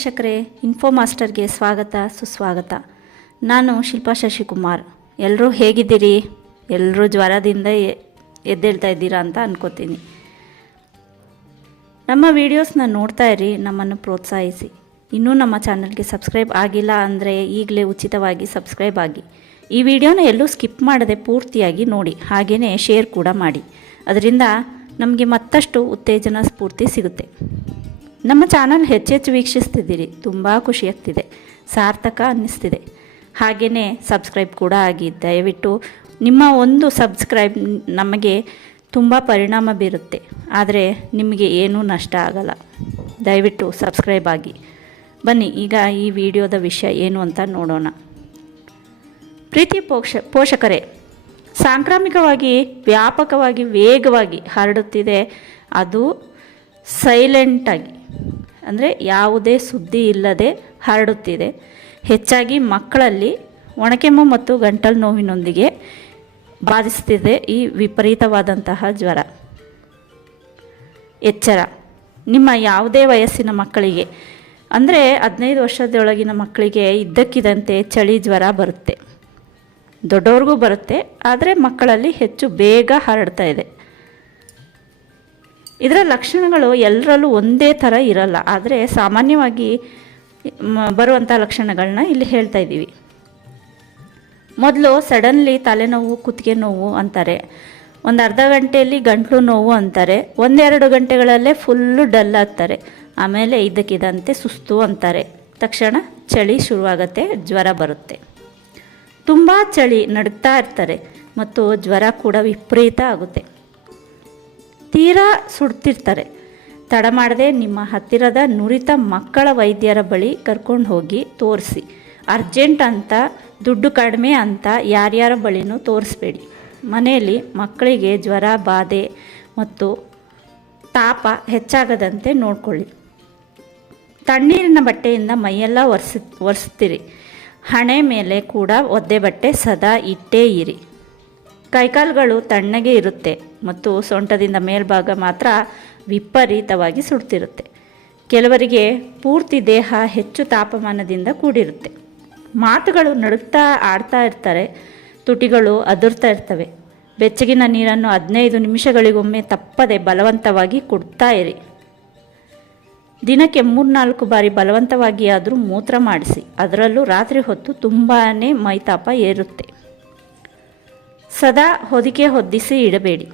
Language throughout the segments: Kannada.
ವೀಕ್ಷಕರೇ ಇನ್ಫೋ ಮಾಸ್ಟರ್ಗೆ ಸ್ವಾಗತ, ಸುಸ್ವಾಗತ. ನಾನು ಶಿಲ್ಪಾ ಶಶಿಕುಮಾರ್. ಎಲ್ಲರೂ ಹೇಗಿದ್ದೀರಿ? ಎಲ್ಲರೂ ಜ್ವರದಿಂದ ಎದ್ದೇಳ್ತಾ ಇದ್ದೀರಾ ಅಂತ ಅನ್ಕೋತೀನಿ. ನಮ್ಮ ವೀಡಿಯೋಸ್ನ ನೋಡ್ತಾ ಇರಿ, ನಮ್ಮನ್ನು ಪ್ರೋತ್ಸಾಹಿಸಿ. ಇನ್ನೂ ನಮ್ಮ ಚಾನಲ್ಗೆ ಸಬ್ಸ್ಕ್ರೈಬ್ ಆಗಿಲ್ಲ ಅಂದರೆ ಈಗಲೇ ಉಚಿತವಾಗಿ ಸಬ್ಸ್ಕ್ರೈಬ್ ಆಗಿ. ಈ ವಿಡಿಯೋನ ಎಲ್ಲೂ ಸ್ಕಿಪ್ ಮಾಡದೆ ಪೂರ್ತಿಯಾಗಿ ನೋಡಿ ಹಾಗೆಯೇ ಶೇರ್ ಕೂಡ ಮಾಡಿ. ಅದರಿಂದ ನಮಗೆ ಮತ್ತಷ್ಟು ಉತ್ತೇಜನ ಸ್ಫೂರ್ತಿ ಸಿಗುತ್ತೆ. ನಮ್ಮ ಚಾನಲ್ ಹೆಚ್ಚೆಚ್ಚು ವೀಕ್ಷಿಸ್ತಿದ್ದೀರಿ. ತುಂಬ ಖುಷಿಯಾಗ್ತಿದೆ ಸಾರ್ಥಕ ಅನ್ನಿಸ್ತಿದೆ. ಹಾಗೆಯೇ ಸಬ್ಸ್ಕ್ರೈಬ್ ಕೂಡ ಆಗಿ ದಯವಿಟ್ಟು ನಿಮ್ಮ ಒಂದು ಸಬ್ಸ್ಕ್ರೈಬ್ ನಮಗೆ ತುಂಬ ಪರಿಣಾಮ ಬೀರುತ್ತೆ. ಆದರೆ ನಿಮಗೆ ಏನೂ ನಷ್ಟ ಆಗಲ್ಲ. ದಯವಿಟ್ಟು ಸಬ್ಸ್ಕ್ರೈಬ್ ಆಗಿ. ಬನ್ನಿ, ಈಗ ಈ ವಿಡಿಯೋದ ವಿಷಯ ಏನು ಅಂತ ನೋಡೋಣ. ಪ್ರೀತಿ ಪೋಷ ಪೋಷಕರೇ, ಸಾಂಕ್ರಾಮಿಕವಾಗಿ, ವ್ಯಾಪಕವಾಗಿ, ವೇಗವಾಗಿ ಹರಡುತ್ತಿದೆ. ಅದು ಸೈಲೆಂಟಾಗಿ ಅಂದರೆ ಯಾವುದೇ ಸುದ್ದಿ ಇಲ್ಲದೆ ಹರಡುತ್ತಿದೆ. ಹೆಚ್ಚಾಗಿ ಮಕ್ಕಳಲ್ಲಿ ಒಣಕೆಮ್ಮು ಮತ್ತು ಗಂಟಲು ನೋವಿನೊಂದಿಗೆ ಬಾಧಿಸ್ತಿದೆ ಈ ವಿಪರೀತವಾದಂತಹ ಜ್ವರ. ಎಚ್ಚರ. ನಿಮ್ಮ ಯಾವುದೇ ವಯಸ್ಸಿನ ಮಕ್ಕಳಿಗೆ, ಅಂದರೆ ಹದಿನೈದು ವರ್ಷದೊಳಗಿನ ಮಕ್ಕಳಿಗೆ ಇದ್ದಕ್ಕಿದ್ದಂತೆ ಚಳಿ ಜ್ವರ ಬರುತ್ತೆ. ದೊಡ್ಡವ್ರಿಗೂ ಬರುತ್ತೆ, ಆದರೆ ಮಕ್ಕಳಲ್ಲಿ ಹೆಚ್ಚು ಬೇಗ ಹರಡ್ತಾ ಇದೆ. ಇದರ ಲಕ್ಷಣಗಳು ಎಲ್ಲರಲ್ಲೂ ಒಂದೇ ಥರ ಇರಲ್ಲ. ಆದರೆ ಸಾಮಾನ್ಯವಾಗಿ ಬರುವಂಥ ಲಕ್ಷಣಗಳನ್ನ ಇಲ್ಲಿ ಹೇಳ್ತಾ ಇದ್ದೀವಿ. ಮೊದಲು ಸಡನ್ಲಿ ತಲೆನೋವು, ಕುತ್ತಿಗೆ ನೋವು ಅಂತಾರೆ. ಒಂದು ಅರ್ಧ ಗಂಟೆಯಲ್ಲಿ ಗಂಟಲು ನೋವು ಅಂತಾರೆ. ಒಂದೆರಡು ಗಂಟೆಗಳಲ್ಲೇ ಫುಲ್ಲು ಡಲ್ ಆಗ್ತಾರೆ. ಆಮೇಲೆ ಇದಕ್ಕಿದಂತೆ ಸುಸ್ತು ಅಂತಾರೆ. ತಕ್ಷಣ ಚಳಿ ಶುರುವಾಗತ್ತೆ, ಜ್ವರ ಬರುತ್ತೆ. ತುಂಬ ಚಳಿ ನಡುಗ್ತಾ ಇರ್ತಾರೆ ಮತ್ತು ಜ್ವರ ಕೂಡ ವಿಪರೀತ ಆಗುತ್ತೆ. ತೀರಾ ಸುಡ್ತಿರ್ತಾರೆ. ತಡ ಮಾಡದೆ ನಿಮ್ಮ ಹತ್ತಿರದ ನುರಿತ ಮಕ್ಕಳ ವೈದ್ಯರ ಬಳಿ ಕರ್ಕೊಂಡು ಹೋಗಿ ತೋರಿಸಿ. ಅರ್ಜೆಂಟ್ ಅಂತ, ದುಡ್ಡು ಕಡಿಮೆ ಅಂತ ಯಾರ್ಯಾರ ಬಳಿನೂ ತೋರಿಸ್ಬೇಡಿ. ಮನೆಯಲ್ಲಿ ಮಕ್ಕಳಿಗೆ ಜ್ವರ, ಬಾಧೆ ಮತ್ತು ತಾಪ ಹೆಚ್ಚಾಗದಂತೆ ನೋಡಿಕೊಳ್ಳಿ. ತಣ್ಣೀರಿನ ಬಟ್ಟೆಯಿಂದ ಮೈಯೆಲ್ಲ ಒರೆಸಿ, ಒರೆಸ್ತೀರಿ. ಹಣೆ ಮೇಲೆ ಕೂಡ ಒದ್ದೆ ಬಟ್ಟೆ ಸದಾ ಇಟ್ಟೇ ಇರಿ. ಕೈಕಾಲುಗಳು ತಣ್ಣಗೆ ಇರುತ್ತೆ ಮತ್ತು ಸೊಂಟದಿಂದ ಮೇಲ್ಭಾಗ ಮಾತ್ರ ವಿಪರೀತವಾಗಿ ಸುಡ್ತಿರುತ್ತೆ. ಕೆಲವರಿಗೆ ಪೂರ್ತಿ ದೇಹ ಹೆಚ್ಚು ತಾಪಮಾನದಿಂದ ಕೂಡಿರುತ್ತೆ. ಮಾತುಗಳು ನಡುಗ್ತಾ ಆಡ್ತಾ ಇರ್ತಾರೆ, ತುಟಿಗಳು ಅದುರ್ತಾ ಇರ್ತವೆ. ಬೆಚ್ಚಗಿನ ನೀರನ್ನು ಹದಿನೈದು ನಿಮಿಷಗಳಿಗೊಮ್ಮೆ ತಪ್ಪದೆ ಬಲವಂತವಾಗಿ ಕುಡ್ತಾ ಇರಿ. ದಿನಕ್ಕೆ ಮೂರ್ನಾಲ್ಕು ಬಾರಿ ಬಲವಂತವಾಗಿ ಆದರೂ ಮೂತ್ರ ಮಾಡಿಸಿ, ಅದರಲ್ಲೂ ರಾತ್ರಿ ಹೊತ್ತು ತುಂಬಾ ಮೈತಾಪ ಏರುತ್ತೆ. ಸದಾ ಹೊದಿಕೆ ಹೊದ್ದಿಸಿ ಇಡಬೇಡಿ.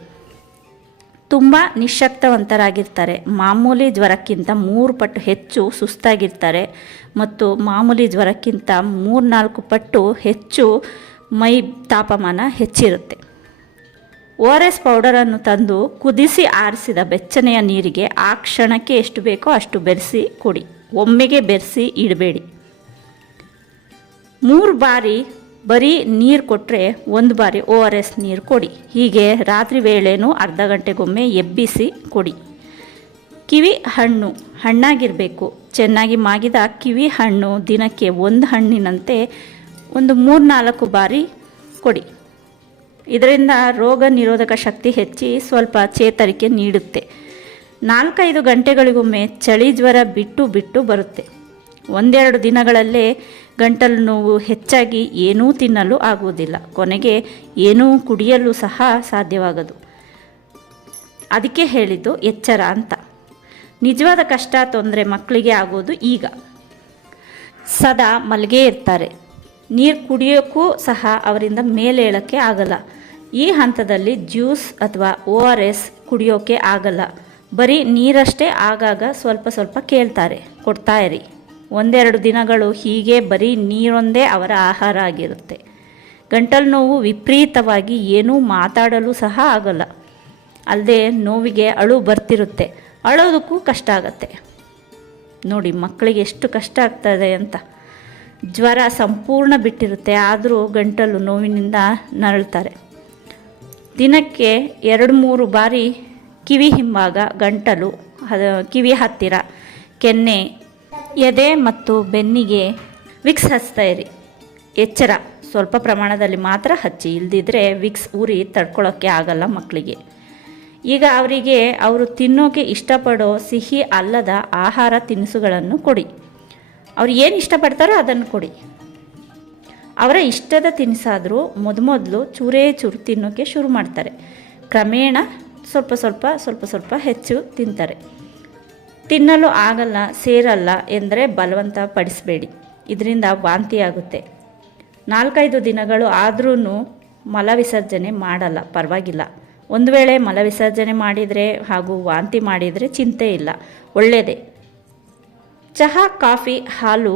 ತುಂಬ ನಿಶಕ್ತವಂತರಾಗಿರ್ತಾರೆ ಮಾಮೂಲಿ ಜ್ವರಕ್ಕಿಂತ ಮೂರು ಪಟ್ಟು ಹೆಚ್ಚು ಸುಸ್ತಾಗಿರ್ತಾರೆ ಮತ್ತು ಮಾಮೂಲಿ ಜ್ವರಕ್ಕಿಂತ ಮೂರ್ನಾಲ್ಕು ಪಟ್ಟು ಹೆಚ್ಚು ಮೈ ತಾಪಮಾನ ಹೆಚ್ಚಿರುತ್ತೆ. ಓ ಆರ್ ಎಸ್ ಪೌಡರನ್ನು ತಂದು ಕುದಿಸಿ ಆರಿಸಿದ ಬೆಚ್ಚನೆಯ ನೀರಿಗೆ ಆ ಕ್ಷಣಕ್ಕೆ ಎಷ್ಟು ಬೇಕೋ ಅಷ್ಟು ಬೆರೆಸಿ ಕೊಡಿ. ಒಮ್ಮೆಗೆ ಬೆರೆಸಿ ಇಡಬೇಡಿ. ಮೂರು ಬಾರಿ ಬರೀ ನೀರು ಕೊಟ್ಟರೆ ಒಂದು ಬಾರಿ ಓ ಆರ್ ಎಸ್ ನೀರು ಕೊಡಿ. ಹೀಗೆ ರಾತ್ರಿ ವೇಳೆನೂ ಅರ್ಧ ಗಂಟೆಗೊಮ್ಮೆ ಎಬ್ಬಿಸಿ ಕೊಡಿ. ಕಿವಿ ಹಣ್ಣು ಹಣ್ಣಾಗಿರಬೇಕು. ಚೆನ್ನಾಗಿ ಮಾಗಿದ ಕಿವಿ ಹಣ್ಣು ದಿನಕ್ಕೆ ಒಂದು ಹಣ್ಣಿನಂತೆ ಒಂದು ಮೂರ್ನಾಲ್ಕು ಬಾರಿ ಕೊಡಿ. ಇದರಿಂದ ರೋಗ ನಿರೋಧಕ ಶಕ್ತಿ ಹೆಚ್ಚಿ ಸ್ವಲ್ಪ ಚೇತರಿಕೆ ನೀಡುತ್ತೆ. ನಾಲ್ಕೈದು ಗಂಟೆಗಳಿಗೊಮ್ಮೆ ಚಳಿ ಜ್ವರ ಬಿಟ್ಟು ಬಿಟ್ಟು ಬರುತ್ತೆ. ಒಂದೆರಡು ದಿನಗಳಲ್ಲೇ ಗಂಟಲು ನೋವು ಹೆಚ್ಚಾಗಿ ಏನೂ ತಿನ್ನಲು ಆಗುವುದಿಲ್ಲ. ಕೊನೆಗೆ ಏನೂ ಕುಡಿಯಲು ಸಹ ಸಾಧ್ಯವಾಗದು. ಅದಕ್ಕೆ ಹೇಳಿದ್ದು ಎಚ್ಚರ ಅಂತ. ನಿಜವಾದ ಕಷ್ಟ, ತೊಂದರೆ ಮಕ್ಕಳಿಗೆ ಆಗೋದು ಈಗ. ಸದಾ ಮಲಗೇ ಇರ್ತಾರೆ. ನೀರು ಕುಡಿಯೋಕ್ಕೂ ಸಹ ಅವರಿಂದ ಮೇಲೆ ಹೇಳೋಕ್ಕೆ ಆಗಲ್ಲ. ಈ ಹಂತದಲ್ಲಿ ಜ್ಯೂಸ್ ಅಥವಾ ಓ ಆರ್ ಎಸ್ ಕುಡಿಯೋಕ್ಕೆ ಆಗಲ್ಲ. ಬರೀ ನೀರಷ್ಟೇ ಆಗಾಗ ಸ್ವಲ್ಪ ಸ್ವಲ್ಪ ಕೇಳ್ತಾರೆ. ಕೊಡ್ತಾ ಇರಿ. ಒಂದೆರಡು ದಿನಗಳು ಹೀಗೆ ಬರೀ ನೀರೊಂದೇ ಅವರ ಆಹಾರ ಆಗಿರುತ್ತೆ. ಗಂಟಲು ನೋವು ವಿಪರೀತವಾಗಿ ಏನೂ ಮಾತಾಡಲು ಸಹ ಆಗಲ್ಲ. ಅಲ್ಲದೆ ನೋವಿಗೆ ಅಳು ಬರ್ತಿರುತ್ತೆ. ಅಳೋದಕ್ಕೂ ಕಷ್ಟ ಆಗತ್ತೆ. ನೋಡಿ, ಮಕ್ಕಳಿಗೆ ಎಷ್ಟು ಕಷ್ಟ ಆಗ್ತದೆ ಅಂತ. ಜ್ವರ ಸಂಪೂರ್ಣ ಬಿಟ್ಟಿರುತ್ತೆ, ಆದರೂ ಗಂಟಲು ನೋವಿನಿಂದ ನರಳ್ತಾರೆ. ದಿನಕ್ಕೆ ಎರಡು ಮೂರು ಬಾರಿ ಕಿವಿ ಹಿಂಭಾಗ, ಗಂಟಲು ಕಿವಿ ಹತ್ತಿರ, ಕೆನ್ನೆ ಎದೆ ಮತ್ತು ಬೆನ್ನಿಗೆ ವಿಕ್ಸ್ ಹಚ್ತಾ ಇರಿ. ಎಚ್ಚರ. ಸ್ವಲ್ಪ ಪ್ರಮಾಣದಲ್ಲಿ ಮಾತ್ರ ಹಚ್ಚಿ. ಇಲ್ದಿದ್ರೆ ವಿಕ್ಸ್ ಉರಿ ತಡ್ಕೊಳ್ಳೋಕ್ಕೆ ಆಗಲ್ಲ ಮಕ್ಕಳಿಗೆ ಈಗ ಅವರಿಗೆ ಅವರು ತಿನ್ನೋಕೆ ಇಷ್ಟಪಡೋ ಸಿಹಿ ಅಲ್ಲದ ಆಹಾರ ತಿನಿಸುಗಳನ್ನು ಕೊಡಿ. ಅವ್ರು ಏನು ಇಷ್ಟಪಡ್ತಾರೋ ಅದನ್ನು ಕೊಡಿ. ಅವರ ಇಷ್ಟದ ತಿನಿಸಾದರೂ ಮೊದಮೊದಲು ಚೂರೇ ಚೂರು ತಿನ್ನೋಕ್ಕೆ ಶುರು ಮಾಡ್ತಾರೆ. ಕ್ರಮೇಣ ಸ್ವಲ್ಪ ಸ್ವಲ್ಪ ಸ್ವಲ್ಪ ಸ್ವಲ್ಪ ಹೆಚ್ಚು ತಿಂತಾರೆ. ತಿನ್ನಲು ಆಗಲ್ಲ, ಸೇರಲ್ಲ ಎಂದರೆ ಬಲವಂತ ಪಡಿಸಬೇಡಿ. ಇದರಿಂದ ವಾಂತಿಯಾಗುತ್ತೆ. ನಾಲ್ಕೈದು ದಿನಗಳು ಆದ್ರೂ ಮಲ ವಿಸರ್ಜನೆ ಮಾಡಲ್ಲ, ಪರವಾಗಿಲ್ಲ. ಒಂದು ವೇಳೆ ಮಲ ವಿಸರ್ಜನೆ ಮಾಡಿದರೆ ಹಾಗೂ ವಾಂತಿ ಮಾಡಿದರೆ ಚಿಂತೆ ಇಲ್ಲ ಒಳ್ಳೆಯದೇ ಚಹಾ, ಕಾಫಿ, ಹಾಲು,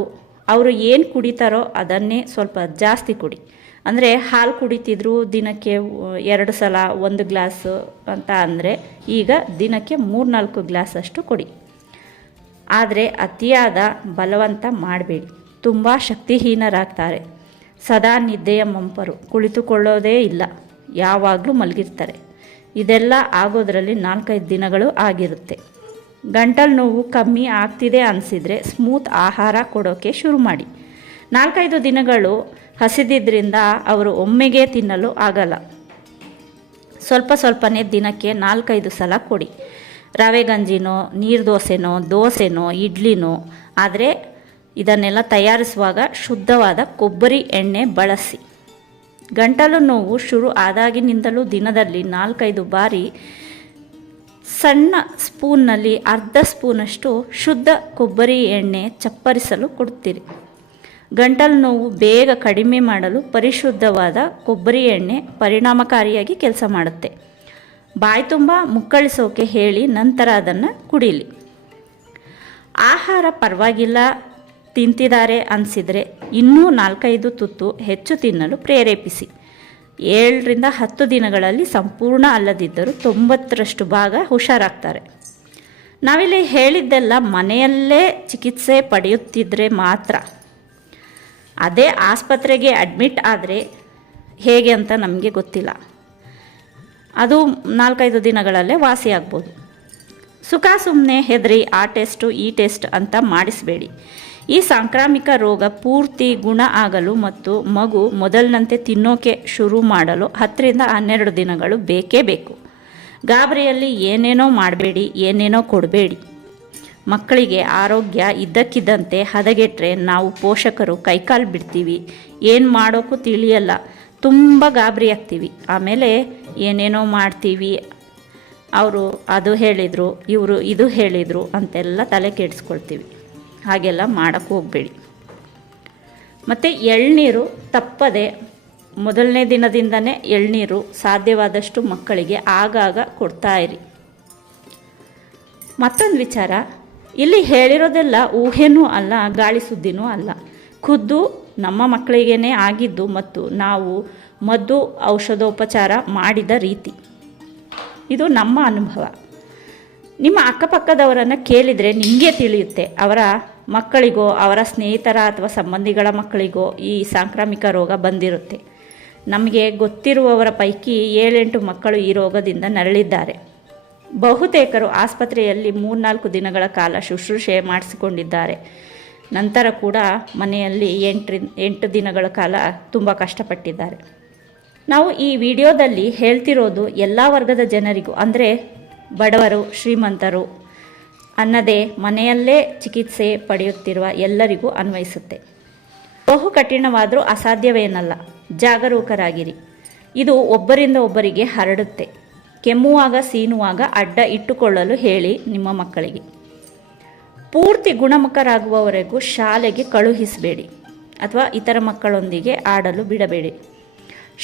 ಅವರು ಏನು ಕುಡಿತಾರೋ ಅದನ್ನೇ ಸ್ವಲ್ಪ ಜಾಸ್ತಿ ಕುಡಿ. ಅಂದರೆ ಹಾಲು ಕುಡಿತಿದ್ರು ದಿನಕ್ಕೆ ಎರಡು ಸಲ ಒಂದು ಗ್ಲಾಸು ಅಂತ ಅಂದರೆ ಈಗ ದಿನಕ್ಕೆ ಮೂರ್ನಾಲ್ಕು ಗ್ಲಾಸ್ ಅಷ್ಟು ಕೊಡಿ. ಆದರೆ ಅತಿಯಾದ ಬಲವಂತ ಮಾಡಬೇಡಿ. ತುಂಬ ಶಕ್ತಿಹೀನರಾಗ್ತಾರೆ. ಸದಾ ನಿದ್ದೆಯ ಮಂಪರು ಕುಳಿತುಕೊಳ್ಳೋದೇ ಇಲ್ಲ. ಯಾವಾಗಲೂ ಮಲಗಿರ್ತಾರೆ. ಇದೆಲ್ಲ ಆಗೋದರಲ್ಲಿ ನಾಲ್ಕೈದು ದಿನಗಳು ಆಗಿರುತ್ತೆ. ಗಂಟಲು ನೋವು ಕಮ್ಮಿ ಆಗ್ತಿದೆ ಅನಿಸಿದರೆ ಸ್ಮೂತ್ ಆಹಾರ ಕೊಡೋಕ್ಕೆ ಶುರು ಮಾಡಿ. ನಾಲ್ಕೈದು ದಿನಗಳು ಹಸಿದಿದ್ದರಿಂದ ಅವರು ಒಮ್ಮೆಗೆ ತಿನ್ನಲು ಆಗಲ್ಲ. ಸ್ವಲ್ಪ ಸ್ವಲ್ಪನೇ ದಿನಕ್ಕೆ ನಾಲ್ಕೈದು ಸಲ ಕೊಡಿ. ರವೆ ಗಂಜಿನೋ ನೀರು ದೋಸೆನೋ ದೋಸೆನೋ, ಇಡ್ಲಿನೋ, ಆದರೆ ಇದನ್ನೆಲ್ಲ ತಯಾರಿಸುವಾಗ ಶುದ್ಧವಾದ ಕೊಬ್ಬರಿ ಎಣ್ಣೆ ಬಳಸಿ. ಗಂಟಲು ನೋವು ಶುರು ಆದಾಗಿನಿಂದಲೂ ದಿನದಲ್ಲಿ ನಾಲ್ಕೈದು ಬಾರಿ ಸಣ್ಣ ಸ್ಪೂನ್ನಲ್ಲಿ ಅರ್ಧ ಸ್ಪೂನಷ್ಟು ಶುದ್ಧ ಕೊಬ್ಬರಿ ಎಣ್ಣೆ ಚಪ್ಪರಿಸಲು ಕೊಡ್ತೀರಿ. ಗಂಟಲು ನೋವು ಬೇಗ ಕಡಿಮೆ ಮಾಡಲು ಪರಿಶುದ್ಧವಾದ ಕೊಬ್ಬರಿ ಎಣ್ಣೆ ಪರಿಣಾಮಕಾರಿಯಾಗಿ ಕೆಲಸ ಮಾಡುತ್ತೆ. ಬಾಯಿ ತುಂಬ ಮುಕ್ಕಳಿಸೋಕೆ ಹೇಳಿ ನಂತರ ಅದನ್ನು ಕುಡೀಲಿ. ಆಹಾರ ಪರವಾಗಿಲ್ಲ ತಿಂತಿದ್ದಾರೆ ಅನಿಸಿದರೆ ಇನ್ನೂ ನಾಲ್ಕೈದು ತುತ್ತು ಹೆಚ್ಚು ತಿನ್ನಲು ಪ್ರೇರೇಪಿಸಿ. ಏಳರಿಂದ ಹತ್ತು ದಿನಗಳಲ್ಲಿ ಸಂಪೂರ್ಣ ಅಲ್ಲದಿದ್ದರೂ ತೊಂಬತ್ತರಷ್ಟು ಭಾಗ ಹುಷಾರಾಗ್ತಾರೆ. ನಾವಿಲ್ಲಿ ಹೇಳಿದ್ದೆಲ್ಲ ಮನೆಯಲ್ಲೇ ಚಿಕಿತ್ಸೆ ಪಡೆಯುತ್ತಿದ್ದರೆ ಮಾತ್ರ. ಅದೇ ಆಸ್ಪತ್ರೆಗೆ ಅಡ್ಮಿಟ್ ಆದರೆ ಹೇಗೆ ಅಂತ ನಮಗೆ ಗೊತ್ತಿಲ್ಲ. ಅದು ನಾಲ್ಕೈದು ದಿನಗಳಲ್ಲೇ ವಾಸಿ ಆಗ್ಬೋದು ಸುಖ ಸುಮ್ಮನೆ ಹೆದರಿ ಆ ಟೆಸ್ಟು ಈ ಟೆಸ್ಟ್ ಅಂತ ಮಾಡಿಸಬೇಡಿ. ಈ ಸಾಂಕ್ರಾಮಿಕ ರೋಗ ಪೂರ್ತಿ ಗುಣ ಆಗಲು ಮತ್ತು ಮಗು ಮೊದಲಿನಂತೆ ತಿನ್ನೋಕೆ ಶುರು ಮಾಡಲು ಹತ್ತರಿಂದ ಹನ್ನೆರಡು ದಿನಗಳು ಬೇಕೇ ಬೇಕು. ಗಾಬರಿಯಲ್ಲಿ ಏನೇನೋ ಮಾಡಬೇಡಿ, ಏನೇನೋ ಕೊಡಬೇಡಿ. ಮಕ್ಕಳಿಗೆ ಆರೋಗ್ಯ ಇದ್ದಕ್ಕಿದ್ದಂತೆ ಹದಗೆಟ್ರೆ ನಾವು ಪೋಷಕರು ಕೈಕಾಲು ಬಿಡ್ತೀವಿ. ಏನು ಮಾಡೋಕ್ಕೂ ತಿಳಿಯಲ್ಲ. ತುಂಬ ಗಾಬರಿ ಆಗ್ತೀವಿ. ಆಮೇಲೆ ಏನೇನೋ ಮಾಡ್ತೀವಿ. ಅವರು ಅದು ಹೇಳಿದರು, ಇವರು ಇದು ಹೇಳಿದರು ಅಂತೆಲ್ಲ ತಲೆ ಕೆಡಿಸ್ಕೊಳ್ತೀವಿ. ಹಾಗೆಲ್ಲ ಮಾಡೋಕ್ಕೆ ಹೋಗಬೇಡಿ. ಮತ್ತು ಎಳ್ನೀರು ತಪ್ಪದೆ ಮೊದಲನೇ ದಿನದಿಂದನೇ ಎಳ್ನೀರು ಸಾಧ್ಯವಾದಷ್ಟು ಮಕ್ಕಳಿಗೆ ಆಗಾಗ ಕೊಡ್ತಾ ಇರಿ. ಮತ್ತೊಂದು ವಿಚಾರ, ಇಲ್ಲಿ ಹೇಳಿರೋದೆಲ್ಲ ಊಹೆನೂ ಅಲ್ಲ, ಗಾಳಿ ಸುದ್ದಿನೂ ಅಲ್ಲ. ಖುದ್ದು ನಮ್ಮ ಮಕ್ಕಳಿಗೇ ಆಗಿದ್ದು ಮತ್ತು ನಾವು ಮದ್ದು, ಔಷಧೋಪಚಾರ ಮಾಡಿದ ರೀತಿ. ಇದು ನಮ್ಮ ಅನುಭವ. ನಿಮ್ಮ ಅಕ್ಕಪಕ್ಕದವರನ್ನು ಕೇಳಿದರೆ ನಿಮಗೆ ತಿಳಿಯುತ್ತೆ. ಅವರ ಮಕ್ಕಳಿಗೋ, ಅವರ ಸ್ನೇಹಿತರ ಅಥವಾ ಸಂಬಂಧಿಗಳ ಮಕ್ಕಳಿಗೋ ಈ ಸಾಂಕ್ರಾಮಿಕ ರೋಗ ಬಂದಿರುತ್ತೆ. ನಮಗೆ ಗೊತ್ತಿರುವವರ ಪೈಕಿ ಏಳೆಂಟು ಮಕ್ಕಳು ಈ ರೋಗದಿಂದ ನರಳಿದ್ದಾರೆ. ಬಹುತೇಕರು ಆಸ್ಪತ್ರೆಯಲ್ಲಿ ಮೂರ್ನಾಲ್ಕು ದಿನಗಳ ಕಾಲ ಶುಶ್ರೂಷೆ ಮಾಡಿಸಿಕೊಂಡಿದ್ದಾರೆ. ನಂತರ ಕೂಡ ಮನೆಯಲ್ಲಿ ಎಂಟ್ರಿ, ಎಂಟು ದಿನಗಳ ಕಾಲ ತುಂಬ ಕಷ್ಟಪಟ್ಟಿದ್ದಾರೆ. ನಾವು ಈ ವಿಡಿಯೋದಲ್ಲಿ ಹೇಳ್ತಿರೋದು ಎಲ್ಲ ವರ್ಗದ ಜನರಿಗೂ, ಅಂದರೆ ಬಡವರು, ಶ್ರೀಮಂತರು, ಅನ್ನದೇ ಮನೆಯಲ್ಲೇ ಚಿಕಿತ್ಸೆ ಪಡೆಯುತ್ತಿರುವ ಎಲ್ಲರಿಗೂ ಅನ್ವಯಿಸುತ್ತೆ. ಬಹು ಕಠಿಣವಾದರೂ ಅಸಾಧ್ಯವೇನಲ್ಲ. ಜಾಗರೂಕರಾಗಿರಿ. ಇದು ಒಬ್ಬರಿಂದ ಒಬ್ಬರಿಗೆ ಹರಡುತ್ತೆ. ಕೆಮ್ಮುವಾಗ, ಸೀನುವಾಗ ಅಡ್ಡ ಇಟ್ಟುಕೊಳ್ಳಲು ಹೇಳಿ ನಿಮ್ಮ ಮಕ್ಕಳಿಗೆ. ಪೂರ್ತಿ ಗುಣಮುಖರಾಗುವವರೆಗೂ ಶಾಲೆಗೆ ಕಳುಹಿಸಬೇಡಿ. ಅಥವಾ ಇತರ ಮಕ್ಕಳೊಂದಿಗೆ ಆಡಲು ಬಿಡಬೇಡಿ.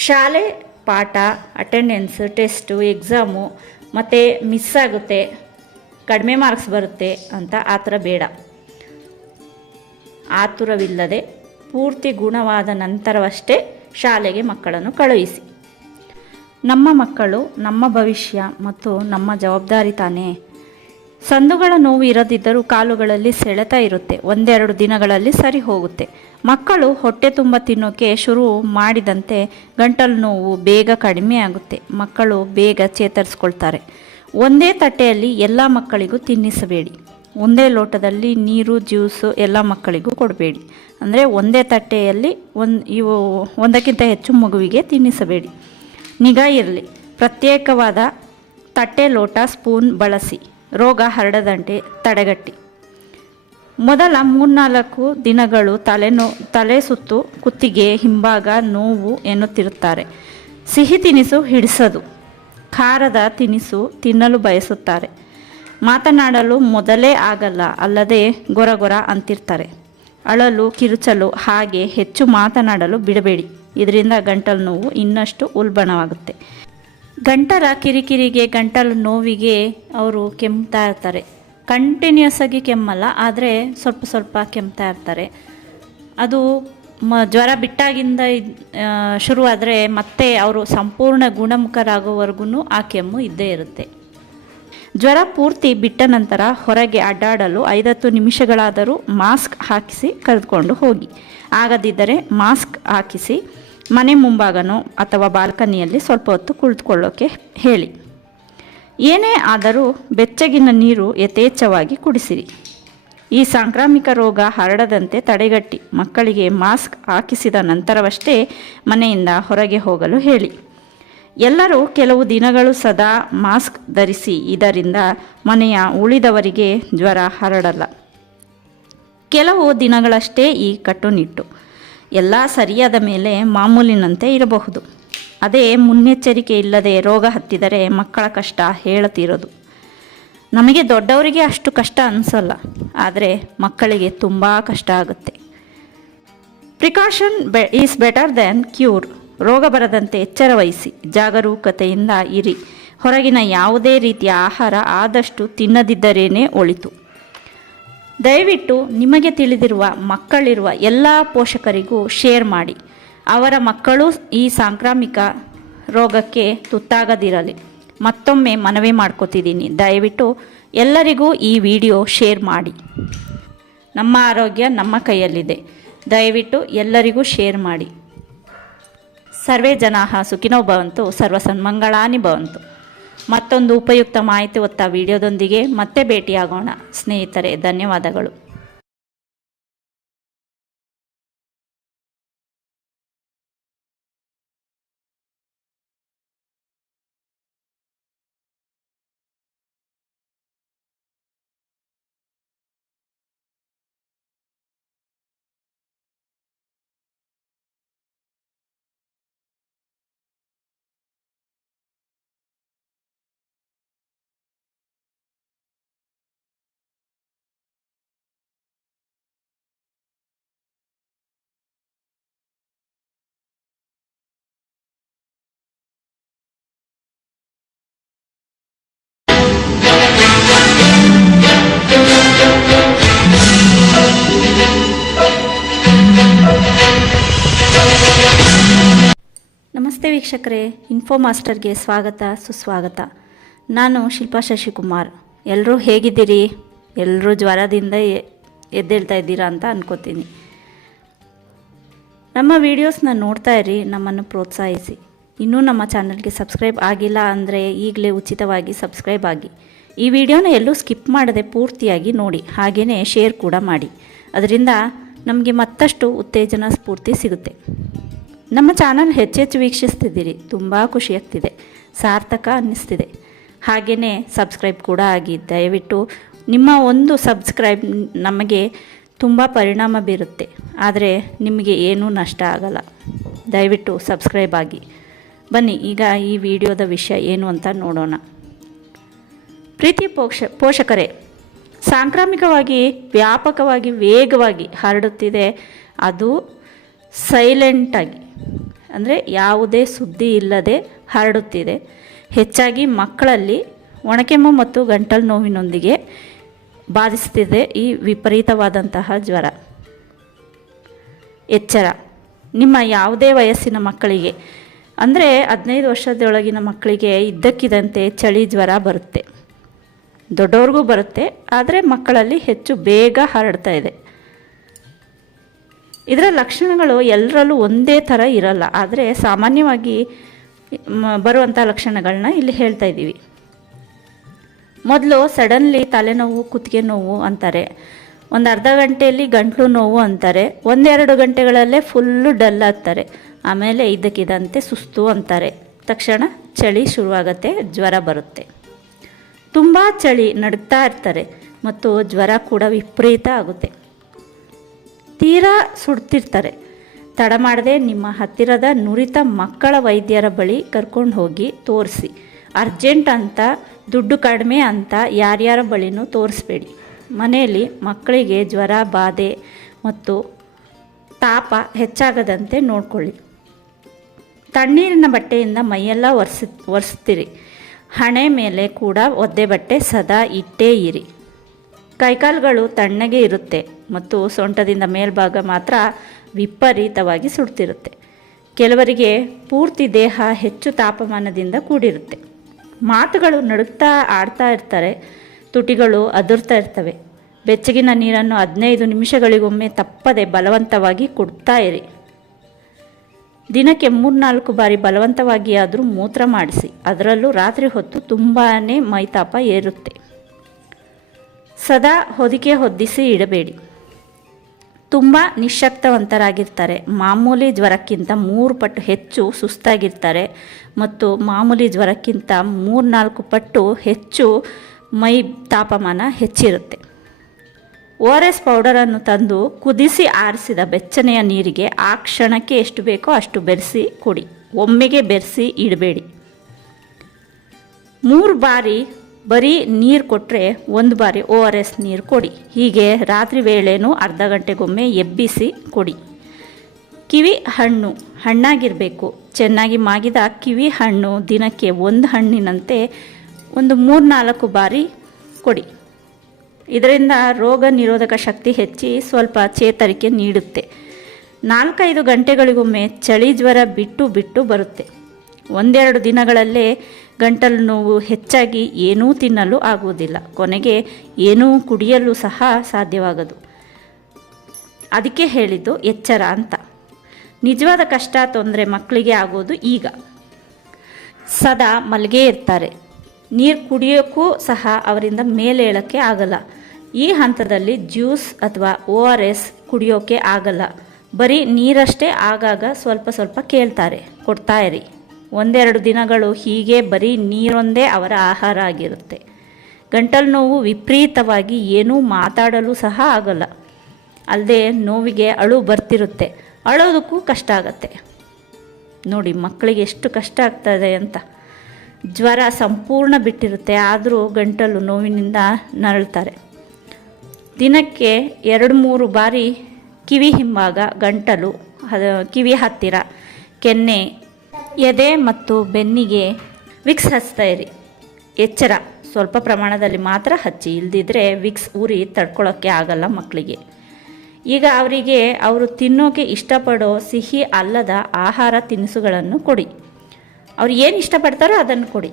ಶಾಲೆ, ಪಾಠ ಅಟೆಂಡೆನ್ಸ್ ಟೆಸ್ಟು ಎಕ್ಸಾಮು ಮತ್ತು ಮಿಸ್ ಆಗುತ್ತೆ, ಕಡಿಮೆ ಮಾರ್ಕ್ಸ್ ಬರುತ್ತೆ ಅಂತ ಆ ಥರ ಬೇಡ. ಆತುರವಿಲ್ಲದೆ, ಪೂರ್ತಿ ಗುಣವಾದ ನಂತರವಷ್ಟೇ ಶಾಲೆಗೆ ಮಕ್ಕಳನ್ನು ಕಳುಹಿಸಿ. ನಮ್ಮ ಮಕ್ಕಳು ನಮ್ಮ ಭವಿಷ್ಯ ಮತ್ತು ನಮ್ಮ ಜವಾಬ್ದಾರಿ ತಾನೇ? ಸಂದುಗಳ ನೋವು ಇರದಿದ್ದರೂ ಕಾಲುಗಳಲ್ಲಿ ಸೆಳೆತ ಇರುತ್ತೆ. ಒಂದೆರಡು ದಿನಗಳಲ್ಲಿ ಸರಿ ಹೋಗುತ್ತೆ. ಮಕ್ಕಳು ಹೊಟ್ಟೆ ತುಂಬ ತಿನ್ನೋಕೆ ಶುರು ಮಾಡಿದಂತೆ ಗಂಟಲು ನೋವು ಬೇಗ ಕಡಿಮೆ ಆಗುತ್ತೆ. ಮಕ್ಕಳು ಬೇಗ ಚೇತರಿಸ್ಕೊಳ್ತಾರೆ. ಒಂದೇ ತಟ್ಟೆಯಲ್ಲಿ ಎಲ್ಲ ಮಕ್ಕಳಿಗೂ ತಿನ್ನಿಸಬೇಡಿ. ಒಂದೇ ಲೋಟದಲ್ಲಿ ನೀರು, ಜ್ಯೂಸು ಎಲ್ಲ ಮಕ್ಕಳಿಗೂ ಕೊಡಬೇಡಿ. ಅಂದರೆ ಒಂದೇ ತಟ್ಟೆಯಲ್ಲಿ ಒಂದು ಇವು ಒಂದಕ್ಕಿಂತ ಹೆಚ್ಚು ಮಗುವಿಗೆ ತಿನ್ನಿಸಬೇಡಿ. ನಿಗಾ ಇರಲಿ. ಪ್ರತ್ಯೇಕವಾದ ತಟ್ಟೆ ಲೋಟ, ಸ್ಪೂನ್ ಬಳಸಿ. ರೋಗ ಹರಡದಂತೆ ತಡೆಗಟ್ಟಿ. ಮೊದಲ ಮೂರ್ನಾಲ್ಕು ದಿನಗಳು ತಲೆನೋ ತಲೆ ಸುತ್ತು, ಕುತ್ತಿಗೆ, ಹಿಂಭಾಗ, ನೋವು ಎನ್ನುತ್ತಿರುತ್ತಾರೆ. ಸಿಹಿ ತಿನಿಸು ಹಿಡಿಸದು. ಖಾರದ ತಿನಿಸು ತಿನ್ನಲು ಬಯಸುತ್ತಾರೆ. ಮಾತನಾಡಲು ಮೊದಲೇ ಆಗಲ್ಲ, ಅಲ್ಲದೆ ಗೊರಗೊರ ಅಂತಿರ್ತಾರೆ. ಅಳಲು, ಕಿರುಚಲು, ಹಾಗೆ ಹೆಚ್ಚು ಮಾತನಾಡಲು ಬಿಡಬೇಡಿ. ಇದರಿಂದ ಗಂಟಲು ನೋವು ಇನ್ನಷ್ಟು ಉಲ್ಬಣವಾಗುತ್ತೆ. ಗಂಟಲ ಕಿರಿಕಿರಿಗೆ ಗಂಟಲು ನೋವಿಗೆ ಅವರು ಕೆಮ್ತಾ ಇರ್ತಾರೆ. ಕಂಟಿನ್ಯೂಸ್ ಆಗಿ ಕೆಮ್ಮಲ್ಲ, ಆದರೆ ಸ್ವಲ್ಪ ಸ್ವಲ್ಪ ಕೆಮ್ತಾ ಇರ್ತಾರೆ. ಅದು ಮ, ಜ್ವರ ಬಿಟ್ಟಾಗಿಂದ ಶುರುವಾದರೆ ಮತ್ತೆ ಅವರು ಸಂಪೂರ್ಣ ಗುಣಮುಖರಾಗೋವರೆಗೂ ಆ ಕೆಮ್ಮು ಇದ್ದೇ ಇರುತ್ತೆ. ಜ್ವರ ಪೂರ್ತಿ ಬಿಟ್ಟ ನಂತರ ಹೊರಗೆ ಅಡ್ಡಾಡಲು ಐದತ್ತು ನಿಮಿಷಗಳಾದರೂ ಮಾಸ್ಕ್ ಹಾಕಿಸಿ ಕರೆದುಕೊಂಡು ಹೋಗಿ. ಆಗದಿದ್ದರೆ ಮಾಸ್ಕ್ ಹಾಕಿಸಿ ಮನೆ ಮುಂಭಾಗನೋ ಅಥವಾ ಬಾಲ್ಕನಿಯಲ್ಲಿ ಸ್ವಲ್ಪ ಹೊತ್ತು ಕುಳಿತುಕೊಳ್ಳೋಕೆ ಹೇಳಿ. ಏನೇ ಆದರೂ ಬೆಚ್ಚಗಿನ ನೀರು ಯಥೇಚ್ಛವಾಗಿ ಕುಡಿಸಿರಿ. ಈ ಸಾಂಕ್ರಾಮಿಕ ರೋಗ ಹರಡದಂತೆ ತಡೆಗಟ್ಟಿ ಮಕ್ಕಳಿಗೆ ಮಾಸ್ಕ್ ಹಾಕಿಸಿದ ನಂತರವಷ್ಟೇ ಮನೆಯಿಂದ ಹೊರಗೆ ಹೋಗಲು ಹೇಳಿ. ಎಲ್ಲರೂ ಕೆಲವು ದಿನಗಳು ಸದಾ ಮಾಸ್ಕ್ ಧರಿಸಿ ಇದರಿಂದ ಮನೆಯ ಉಳಿದವರಿಗೆ ಜ್ವರ ಹರಡಲ್ಲ. ಕೆಲವು ದಿನಗಳಷ್ಟೇ ಈ ಕಟ್ಟುನಿಟ್ಟು. ಎಲ್ಲ ಸರಿಯಾದ ಮೇಲೆ ಮಾಮೂಲಿನಂತೆ ಇರಬಹುದು. ಅದೇ ಮುನ್ನೆಚ್ಚರಿಕೆ ಇಲ್ಲದೆ ರೋಗ ಹತ್ತಿದರೆ ಮಕ್ಕಳ ಕಷ್ಟ ಹೇಳತಿರೋದು. ನಮಗೆ ದೊಡ್ಡವರಿಗೆ ಅಷ್ಟು ಕಷ್ಟ ಅನಿಸಲ್ಲ, ಆದರೆ ಮಕ್ಕಳಿಗೆ ತುಂಬ ಕಷ್ಟ ಆಗುತ್ತೆ. ಪ್ರಿಕಾಷನ್ ಬೆ ಈಸ್ ಬೆಟರ್ ದ್ಯಾನ್ ಕ್ಯೂರ್ ರೋಗ ಬರದಂತೆ ಎಚ್ಚರ ವಹಿಸಿ ಜಾಗರೂಕತೆಯಿಂದ ಇರಿ. ಹೊರಗಿನ ಯಾವುದೇ ರೀತಿಯ ಆಹಾರ ಆದಷ್ಟು ತಿನ್ನದಿದ್ದರೇನೇ ಒಳಿತು. ದಯವಿಟ್ಟು ನಿಮಗೆ ತಿಳಿದಿರುವ ಮಕ್ಕಳಿರುವ ಎಲ್ಲ ಪೋಷಕರಿಗೂ ಶೇರ್ ಮಾಡಿ. ಅವರ ಮಕ್ಕಳು ಈ ಸಾಂಕ್ರಾಮಿಕ ರೋಗಕ್ಕೆ ತುತ್ತಾಗದಿರಲಿ. ಮತ್ತೊಮ್ಮೆ ಮನವಿ ಮಾಡ್ಕೋತಿದ್ದೀನಿ. ದಯವಿಟ್ಟು ಎಲ್ಲರಿಗೂ ಈ ವಿಡಿಯೋ ಶೇರ್ ಮಾಡಿ. ನಮ್ಮ ಆರೋಗ್ಯ ನಮ್ಮ ಕೈಯಲ್ಲಿದೆ. ದಯವಿಟ್ಟು ಎಲ್ಲರಿಗೂ ಶೇರ್ ಮಾಡಿ. ಸರ್ವೇ ಜನಾ ಸುಖಿನೋ ಭವಂತು ಸರ್ವ ಸನ್ಮಂಗಳಾನಿ ಭವಂತು. ಮತ್ತೊಂದು ಉಪಯುಕ್ತ ಮಾಹಿತಿ ಹೊತ್ತ ವಿಡಿಯೋದೊಂದಿಗೆ ಮತ್ತೆ ಭೇಟಿಯಾಗೋಣ. ಸ್ನೇಹಿತರೆ ಧನ್ಯವಾದಗಳು. ವೀಕ್ಷಕರೇ ಇನ್ಫೋ ಮಾಸ್ಟರ್ಗೆ ಸ್ವಾಗತ, ಸುಸ್ವಾಗತ. ನಾನು ಶಿಲ್ಪಾ ಶಶಿಕುಮಾರ್. ಎಲ್ಲರೂ ಹೇಗಿದ್ದೀರಿ? ಎಲ್ಲರೂ ಜ್ವರದಿಂದ ಎದ್ದೇಳ್ತಾ ಇದ್ದೀರಾ ಅಂತ ಅನ್ಕೋತೀನಿ. ನಮ್ಮ ವೀಡಿಯೋಸ್ನ ನೋಡ್ತಾ ಇರಿ, ನಮ್ಮನ್ನು ಪ್ರೋತ್ಸಾಹಿಸಿ. ಇನ್ನೂ ನಮ್ಮ ಚಾನಲ್ಗೆ ಸಬ್ಸ್ಕ್ರೈಬ್ ಆಗಿಲ್ಲ ಅಂದರೆ ಈಗಲೇ ಉಚಿತವಾಗಿ ಸಬ್ಸ್ಕ್ರೈಬ್ ಆಗಿ. ಈ ವಿಡಿಯೋನ ಎಲ್ಲೂ ಸ್ಕಿಪ್ ಮಾಡದೆ ಪೂರ್ತಿಯಾಗಿ ನೋಡಿ ಹಾಗೆಯೇ ಶೇರ್ ಕೂಡ ಮಾಡಿ. ಅದರಿಂದ ನಮಗೆ ಮತ್ತಷ್ಟು ಉತ್ತೇಜನ ಸ್ಫೂರ್ತಿ ಸಿಗುತ್ತೆ. ನಮ್ಮ ಚಾನಲ್ ಹೆಚ್ಚೆಚ್ಚು ವೀಕ್ಷಿಸ್ತಿದ್ದೀರಿ. ತುಂಬ ಖುಷಿಯಾಗ್ತಿದೆ ಸಾರ್ಥಕ ಅನ್ನಿಸ್ತಿದೆ. ಹಾಗೆಯೇ ಸಬ್ಸ್ಕ್ರೈಬ್ ಕೂಡ ಆಗಿ ದಯವಿಟ್ಟು ನಿಮ್ಮ ಒಂದು ಸಬ್ಸ್ಕ್ರೈಬ್ ನಮಗೆ ತುಂಬ ಪರಿಣಾಮ ಬೀರುತ್ತೆ. ಆದರೆ ನಿಮಗೆ ಏನೂ ನಷ್ಟ ಆಗಲ್ಲ. ದಯವಿಟ್ಟು ಸಬ್ಸ್ಕ್ರೈಬ್ ಆಗಿ. ಬನ್ನಿ, ಈಗ ಈ ವಿಡಿಯೋದ ವಿಷಯ ಏನು ಅಂತ ನೋಡೋಣ. ಪ್ರೀತಿ ಪೋಷ ಪೋಷಕರೇ, ಸಾಂಕ್ರಾಮಿಕವಾಗಿ, ವ್ಯಾಪಕವಾಗಿ, ವೇಗವಾಗಿ ಹರಡುತ್ತಿದೆ. ಅದು ಸೈಲೆಂಟಾಗಿ ಅಂದರೆ ಯಾವುದೇ ಸುದ್ದಿ ಇಲ್ಲದೆ ಹರಡುತ್ತಿದೆ. ಹೆಚ್ಚಾಗಿ ಮಕ್ಕಳಲ್ಲಿ ಒಣಕೆಮ್ಮು ಮತ್ತು ಗಂಟಲು ನೋವಿನೊಂದಿಗೆ ಬಾಧಿಸ್ತಿದೆ ಈ ವಿಪರೀತವಾದಂತಹ ಜ್ವರ. ಎಚ್ಚರ. ನಿಮ್ಮ ಯಾವುದೇ ವಯಸ್ಸಿನ ಮಕ್ಕಳಿಗೆ, ಅಂದರೆ ಹದಿನೈದು ವರ್ಷದೊಳಗಿನ ಮಕ್ಕಳಿಗೆ ಇದ್ದಕ್ಕಿದ್ದಂತೆ ಚಳಿ ಜ್ವರ ಬರುತ್ತೆ. ದೊಡ್ಡವ್ರಿಗೂ ಬರುತ್ತೆ, ಆದರೆ ಮಕ್ಕಳಲ್ಲಿ ಹೆಚ್ಚು ಬೇಗ ಹರಡ್ತಾ ಇದೆ. ಇದರ ಲಕ್ಷಣಗಳು ಎಲ್ಲರಲ್ಲೂ ಒಂದೇ ಥರ ಇರಲ್ಲ. ಆದರೆ ಸಾಮಾನ್ಯವಾಗಿ ಬರುವಂಥ ಲಕ್ಷಣಗಳನ್ನ ಇಲ್ಲಿ ಹೇಳ್ತಾ ಇದ್ದೀವಿ. ಮೊದಲು ಸಡನ್ಲಿ ತಲೆನೋವು, ಕುತ್ತಿಗೆ ನೋವು ಅಂತಾರೆ. ಒಂದು ಅರ್ಧ ಗಂಟೆಯಲ್ಲಿ ಗಂಟ್ಲು ನೋವು ಅಂತಾರೆ. ಒಂದೆರಡು ಗಂಟೆಗಳಲ್ಲೇ ಫುಲ್ಲು ಡಲ್ ಆಗ್ತಾರೆ. ಆಮೇಲೆ ಇದಕ್ಕಿದಂತೆ ಸುಸ್ತು ಅಂತಾರೆ. ತಕ್ಷಣ ಚಳಿ ಶುರುವಾಗತ್ತೆ, ಜ್ವರ ಬರುತ್ತೆ. ತುಂಬ ಚಳಿ ನಡುಗ್ತಾ ಇರ್ತಾರೆ ಮತ್ತು ಜ್ವರ ಕೂಡ ವಿಪರೀತ ಆಗುತ್ತೆ. ತೀರಾ ಸುಡ್ತಿರ್ತಾರೆ. ತಡ ಮಾಡದೆ ನಿಮ್ಮ ಹತ್ತಿರದ ನುರಿತ ಮಕ್ಕಳ ವೈದ್ಯರ ಬಳಿ ಕರ್ಕೊಂಡು ಹೋಗಿ ತೋರಿಸಿ. ಅರ್ಜೆಂಟ್ ಅಂತ, ದುಡ್ಡು ಕಡಿಮೆ ಅಂತ ಯಾರ್ಯಾರ ಬಳಿನೂ ತೋರಿಸ್ಬೇಡಿ. ಮನೆಯಲ್ಲಿ ಮಕ್ಕಳಿಗೆ ಜ್ವರ, ಬಾಧೆ ಮತ್ತು ತಾಪ ಹೆಚ್ಚಾಗದಂತೆ ನೋಡಿಕೊಳ್ಳಿ. ತಣ್ಣೀರಿನ ಬಟ್ಟೆಯಿಂದ ಮೈಯೆಲ್ಲ ಒರೆಸಿ, ಒರೆಸ್ತೀರಿ. ಹಣೆ ಮೇಲೆ ಕೂಡ ಒದ್ದೆ ಬಟ್ಟೆ ಸದಾ ಇಟ್ಟೇ ಇರಿ. ಕೈಕಾಲುಗಳು ತಣ್ಣಗೆ ಇರುತ್ತೆ. ಮತ್ತು ಸೊಂಟದಿಂದ ಮೇಲ್ಭಾಗ ಮಾತ್ರ ವಿಪರೀತವಾಗಿ ಸುಡ್ತಿರುತ್ತೆ. ಕೆಲವರಿಗೆ ಪೂರ್ತಿ ದೇಹ ಹೆಚ್ಚು ತಾಪಮಾನದಿಂದ ಕೂಡಿರುತ್ತೆ. ಮಾತುಗಳು ನಡುಕ್ತಾ ಆಡ್ತಾ ಇರ್ತಾರೆ, ತುಟಿಗಳು ಅದುರ್ತಾ ಇರ್ತವೆ. ಬೆಚ್ಚಗಿನ ನೀರನ್ನು ಹದಿನೈದು ನಿಮಿಷಗಳಿಗೊಮ್ಮೆ ತಪ್ಪದೆ ಬಲವಂತವಾಗಿ ಕೊಡ್ತಾ ಇರಿ. ದಿನಕ್ಕೆ ಮೂರ್ನಾಲ್ಕು ಬಾರಿ ಬಲವಂತವಾಗಿ ಆದರೂ ಮೂತ್ರ ಮಾಡಿಸಿ, ಅದರಲ್ಲೂ ರಾತ್ರಿ ಹೊತ್ತು ತುಂಬಾ ಮೈತಾಪ ಏರುತ್ತೆ. ಸದಾ ಹೊದಿಕೆ ಹೊದ್ದಿಸಿ ಇಡಬೇಡಿ. ತುಂಬ ನಿಶಕ್ತವಂತರಾಗಿರ್ತಾರೆ ಮಾಮೂಲಿ ಜ್ವರಕ್ಕಿಂತ ಮೂರು ಪಟ್ಟು ಹೆಚ್ಚು ಸುಸ್ತಾಗಿರ್ತಾರೆ. ಮತ್ತು ಮಾಮೂಲಿ ಜ್ವರಕ್ಕಿಂತ ಮೂರ್ನಾಲ್ಕು ಪಟ್ಟು ಹೆಚ್ಚು ಮೈ ತಾಪಮಾನ ಹೆಚ್ಚಿರುತ್ತೆ. ಓ ಆರ್ ಎಸ್ ಪೌಡರನ್ನು ತಂದು ಕುದಿಸಿ ಆರಿಸಿದ ಬೆಚ್ಚನೆಯ ನೀರಿಗೆ ಆ ಕ್ಷಣಕ್ಕೆ ಎಷ್ಟು ಬೇಕೋ ಅಷ್ಟು ಬೆರೆಸಿ ಕೊಡಿ. ಒಮ್ಮೆಗೆ ಬೆರೆಸಿ ಇಡಬೇಡಿ. ಮೂರು ಬಾರಿ ಬರೀ ನೀರು ಕೊಟ್ಟರೆ ಒಂದು ಬಾರಿ ಓ ಆರ್ ಎಸ್ ನೀರು ಕೊಡಿ. ಹೀಗೆ ರಾತ್ರಿ ವೇಳೆನೂ ಅರ್ಧ ಗಂಟೆಗೊಮ್ಮೆ ಎಬ್ಬಿಸಿ ಕೊಡಿ. ಕಿವಿ ಹಣ್ಣು ಹಣ್ಣಾಗಿರಬೇಕು. ಚೆನ್ನಾಗಿ ಮಾಗಿದ ಕಿವಿ ಹಣ್ಣು ದಿನಕ್ಕೆ ಒಂದು ಹಣ್ಣಿನಂತೆ ಒಂದು ಮೂರ್ನಾಲ್ಕು ಬಾರಿ ಕೊಡಿ. ಇದರಿಂದ ರೋಗ ನಿರೋಧಕ ಶಕ್ತಿ ಹೆಚ್ಚಿ ಸ್ವಲ್ಪ ಚೇತರಿಕೆ ನೀಡುತ್ತೆ. ನಾಲ್ಕೈದು ಗಂಟೆಗಳಿಗೊಮ್ಮೆ ಚಳಿ ಜ್ವರ ಬಿಟ್ಟು ಬಿಟ್ಟು ಬರುತ್ತೆ. ಒಂದೆರಡು ದಿನಗಳಲ್ಲೇ ಗಂಟಲು ನೋವು ಹೆಚ್ಚಾಗಿ ಏನೂ ತಿನ್ನಲು ಆಗುವುದಿಲ್ಲ. ಕೊನೆಗೆ ಏನೂ ಕುಡಿಯಲು ಸಹ ಸಾಧ್ಯವಾಗದು. ಅದಕ್ಕೆ ಹೇಳಿದ್ದು ಎಚ್ಚರ ಅಂತ. ನಿಜವಾದ ಕಷ್ಟ, ತೊಂದರೆ ಮಕ್ಕಳಿಗೆ ಆಗೋದು ಈಗ. ಸದಾ ಮಲಗೇ ಇರ್ತಾರೆ. ನೀರು ಕುಡಿಯೋಕ್ಕೂ ಸಹ ಅವರಿಂದ ಮೇಲೇಳಕ್ಕೆ ಆಗಲ್ಲ. ಈ ಹಂತದಲ್ಲಿ ಜ್ಯೂಸ್ ಅಥವಾ ಓ ಆರ್ ಎಸ್ ಕುಡಿಯೋಕ್ಕೆ ಆಗಲ್ಲ. ಬರೀ ನೀರಷ್ಟೇ ಆಗಾಗ ಸ್ವಲ್ಪ ಸ್ವಲ್ಪ ಕೇಳ್ತಾರೆ. ಕೊಡ್ತಾ ಇರಿ. ಒಂದೆರಡು ದಿನಗಳು ಹೀಗೆ ಬರೀ ನೀರೊಂದೇ ಅವರ ಆಹಾರ ಆಗಿರುತ್ತೆ. ಗಂಟಲು ನೋವು ವಿಪರೀತವಾಗಿ ಏನೂ ಮಾತಾಡಲು ಸಹ ಆಗಲ್ಲ. ಅಲ್ಲದೆ ನೋವಿಗೆ ಅಳು ಬರ್ತಿರುತ್ತೆ. ಅಳೋದಕ್ಕೂ ಕಷ್ಟ ಆಗತ್ತೆ. ನೋಡಿ ಮಕ್ಕಳಿಗೆ ಎಷ್ಟು ಕಷ್ಟ ಆಗ್ತದೆ ಅಂತ. ಜ್ವರ ಸಂಪೂರ್ಣ ಬಿಟ್ಟಿರುತ್ತೆ, ಆದರೂ ಗಂಟಲು ನೋವಿನಿಂದ ನರಳ್ತಾರೆ. ದಿನಕ್ಕೆ ಎರಡು ಮೂರು ಬಾರಿ ಕಿವಿ ಹಿಂಭಾಗ, ಗಂಟಲು ಕಿವಿ ಹತ್ತಿರ, ಕೆನ್ನೆ ಎದೆ ಮತ್ತು ಬೆನ್ನಿಗೆ ವಿಕ್ಸ್ ಹಚ್ತಾ ಇರಿ. ಎಚ್ಚರ. ಸ್ವಲ್ಪ ಪ್ರಮಾಣದಲ್ಲಿ ಮಾತ್ರ ಹಚ್ಚಿ. ಇಲ್ದಿದ್ರೆ ವಿಕ್ಸ್ ಉರಿ ತಡ್ಕೊಳ್ಳೋಕ್ಕೆ ಆಗಲ್ಲ ಮಕ್ಕಳಿಗೆ ಈಗ ಅವರಿಗೆ ಅವರು ತಿನ್ನೋಕೆ ಇಷ್ಟಪಡೋ ಸಿಹಿ ಅಲ್ಲದ ಆಹಾರ ತಿನಿಸುಗಳನ್ನು ಕೊಡಿ. ಅವ್ರು ಏನು ಇಷ್ಟಪಡ್ತಾರೋ ಅದನ್ನು ಕೊಡಿ.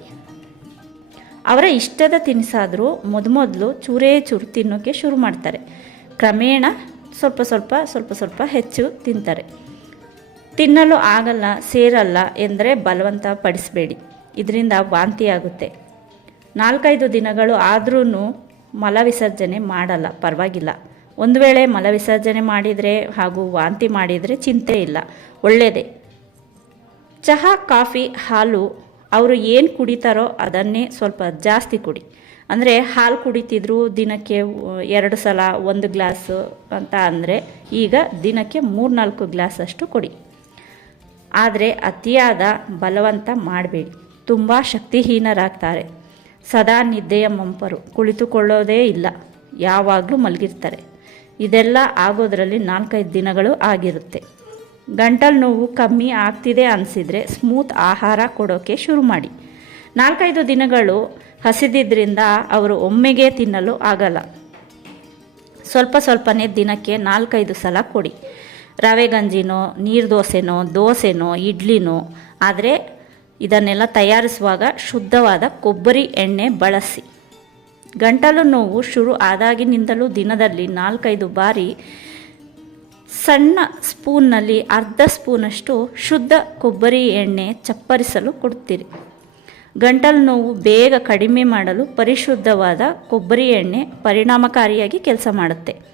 ಅವರ ಇಷ್ಟದ ತಿನಿಸಾದರೂ ಮೊದಮೊದಲು ಚೂರೇ ಚೂರು ತಿನ್ನೋಕ್ಕೆ ಶುರು ಮಾಡ್ತಾರೆ. ಕ್ರಮೇಣ ಸ್ವಲ್ಪ ಸ್ವಲ್ಪ ಸ್ವಲ್ಪ ಸ್ವಲ್ಪ ಹೆಚ್ಚು ತಿಂತಾರೆ. ತಿನ್ನಲು ಆಗಲ್ಲ, ಸೇರಲ್ಲ ಎಂದರೆ ಬಲವಂತ ಪಡಿಸಬೇಡಿ. ಇದರಿಂದ ವಾಂತಿಯಾಗುತ್ತೆ. ನಾಲ್ಕೈದು ದಿನಗಳು ಆದ್ರೂ ಮಲ ವಿಸರ್ಜನೆ ಮಾಡಲ್ಲ, ಪರವಾಗಿಲ್ಲ. ಒಂದು ವೇಳೆ ಮಲ ವಿಸರ್ಜನೆ ಮಾಡಿದರೆ ಹಾಗೂ ವಾಂತಿ ಮಾಡಿದರೆ ಚಿಂತೆ ಇಲ್ಲ ಒಳ್ಳೆಯದೇ ಚಹಾ, ಕಾಫಿ, ಹಾಲು, ಅವರು ಏನು ಕುಡಿತಾರೋ ಅದನ್ನೇ ಸ್ವಲ್ಪ ಜಾಸ್ತಿ ಕುಡಿ. ಅಂದರೆ ಹಾಲು ಕುಡಿತಿದ್ರು ದಿನಕ್ಕೆ ಎರಡು ಸಲ ಒಂದು ಗ್ಲಾಸು ಅಂತ ಅಂದರೆ ಈಗ ದಿನಕ್ಕೆ ಮೂರ್ನಾಲ್ಕು ಗ್ಲಾಸ್ ಅಷ್ಟು ಕೊಡಿ. ಆದರೆ ಅತಿಯಾದ ಬಲವಂತ ಮಾಡಬೇಡಿ. ತುಂಬ ಶಕ್ತಿಹೀನರಾಗ್ತಾರೆ. ಸದಾ ನಿದ್ದೆಯ ಮಂಪರು ಕುಳಿತುಕೊಳ್ಳೋದೇ ಇಲ್ಲ. ಯಾವಾಗಲೂ ಮಲಗಿರ್ತಾರೆ. ಇದೆಲ್ಲ ಆಗೋದರಲ್ಲಿ ನಾಲ್ಕೈದು ದಿನಗಳು ಆಗಿರುತ್ತೆ. ಗಂಟಲು ನೋವು ಕಮ್ಮಿ ಆಗ್ತಿದೆ ಅನಿಸಿದರೆ ಸ್ಮೂತ್ ಆಹಾರ ಕೊಡೋಕ್ಕೆ ಶುರು ಮಾಡಿ. ನಾಲ್ಕೈದು ದಿನಗಳು ಹಸಿದಿದ್ದರಿಂದ ಅವರು ಒಮ್ಮೆಗೆ ತಿನ್ನಲು ಆಗಲ್ಲ. ಸ್ವಲ್ಪ ಸ್ವಲ್ಪನೇ ದಿನಕ್ಕೆ ನಾಲ್ಕೈದು ಸಲ ಕೊಡಿ. ರವೆ ಗಂಜಿನೋ, ನೀರು ದೋಸೆನೋ ದೋಸೆನೋ, ಇಡ್ಲಿನೋ, ಆದರೆ ಇದನ್ನೆಲ್ಲ ತಯಾರಿಸುವಾಗ ಶುದ್ಧವಾದ ಕೊಬ್ಬರಿ ಎಣ್ಣೆ ಬಳಸಿ. ಗಂಟಲು ನೋವು ಶುರು ಆದಾಗಿನಿಂದಲೂ ದಿನದಲ್ಲಿ ನಾಲ್ಕೈದು ಬಾರಿ ಸಣ್ಣ ಸ್ಪೂನ್ನಲ್ಲಿ ಅರ್ಧ ಸ್ಪೂನಷ್ಟು ಶುದ್ಧ ಕೊಬ್ಬರಿ ಎಣ್ಣೆ ಚಪ್ಪರಿಸಲು ಕೊಡ್ತೀರಿ. ಗಂಟಲು ನೋವು ಬೇಗ ಕಡಿಮೆ ಮಾಡಲು ಪರಿಶುದ್ಧವಾದ ಕೊಬ್ಬರಿ ಎಣ್ಣೆ ಪರಿಣಾಮಕಾರಿಯಾಗಿ ಕೆಲಸ ಮಾಡುತ್ತೆ.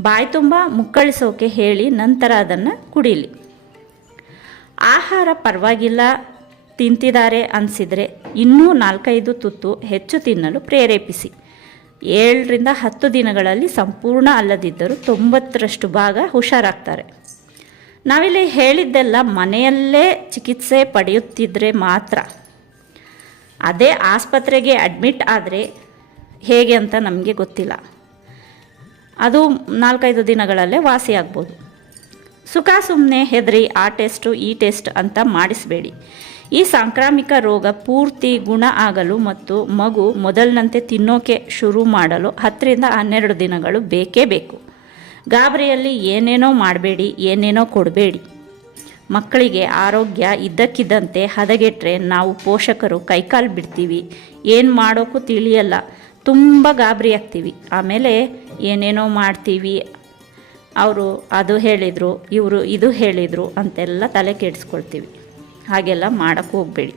ಬಾಯಿ ತುಂಬ ಮುಕ್ಕಳಿಸೋಕೆ ಹೇಳಿ ನಂತರ ಅದನ್ನು ಕುಡೀಲಿ. ಆಹಾರ ಪರವಾಗಿಲ್ಲ ತಿಂತಿದ್ದಾರೆ ಅನಿಸಿದರೆ ಇನ್ನೂ ನಾಲ್ಕೈದು ತುತ್ತು ಹೆಚ್ಚು ತಿನ್ನಲು ಪ್ರೇರೇಪಿಸಿ. ಏಳರಿಂದ ಹತ್ತು ದಿನಗಳಲ್ಲಿ ಸಂಪೂರ್ಣ ಅಲ್ಲದಿದ್ದರೂ ತೊಂಬತ್ತರಷ್ಟು ಭಾಗ ಹುಷಾರಾಗ್ತಾರೆ. ನಾವಿಲ್ಲಿ ಹೇಳಿದ್ದೆಲ್ಲ ಮನೆಯಲ್ಲೇ ಚಿಕಿತ್ಸೆ ಪಡೆಯುತ್ತಿದ್ದರೆ ಮಾತ್ರ. ಅದೇ ಆಸ್ಪತ್ರೆಗೆ ಅಡ್ಮಿಟ್ ಆದರೆ ಹೇಗೆ ಅಂತ ನಮಗೆ ಗೊತ್ತಿಲ್ಲ. ಅದು ನಾಲ್ಕೈದು ದಿನಗಳಲ್ಲೇ ವಾಸಿಯಾಗ್ಬೋದು. ಸುಖ ಸುಮ್ಮನೆ ಹೆದರಿ ಆ ಟೆಸ್ಟು ಈ ಟೆಸ್ಟ್ ಅಂತ ಮಾಡಿಸಬೇಡಿ. ಈ ಸಾಂಕ್ರಾಮಿಕ ರೋಗ ಪೂರ್ತಿ ಗುಣ ಆಗಲು ಮತ್ತು ಮಗು ಮೊದಲಿನಂತೆ ತಿನ್ನೋಕೆ ಶುರು ಮಾಡಲು ಹತ್ತರಿಂದ ಹನ್ನೆರಡು ದಿನಗಳು ಬೇಕೇ ಬೇಕು. ಗಾಬರಿಯಲ್ಲಿ ಏನೇನೋ ಮಾಡಬೇಡಿ, ಏನೇನೋ ಕೊಡಬೇಡಿ. ಮಕ್ಕಳಿಗೆ ಆರೋಗ್ಯ ಇದ್ದಕ್ಕಿದ್ದಂತೆ ಹದಗೆಟ್ಟರೆ ನಾವು ಪೋಷಕರು ಕೈಕಾಲು ಬಿಡ್ತೀವಿ. ಏನು ಮಾಡೋಕ್ಕೂ ತಿಳಿಯಲ್ಲ. ತುಂಬ ಗಾಬರಿ ಆಗ್ತೀವಿ. ಆಮೇಲೆ ಏನೇನೋ ಮಾಡ್ತೀವಿ. ಅವರು ಅದು ಹೇಳಿದರು, ಇವರು ಇದು ಹೇಳಿದರು ಅಂತೆಲ್ಲ ತಲೆ ಕೆಡಿಸ್ಕೊಳ್ತೀವಿ. ಹಾಗೆಲ್ಲ ಮಾಡೋಕ್ಕೆ ಹೋಗಬೇಡಿ.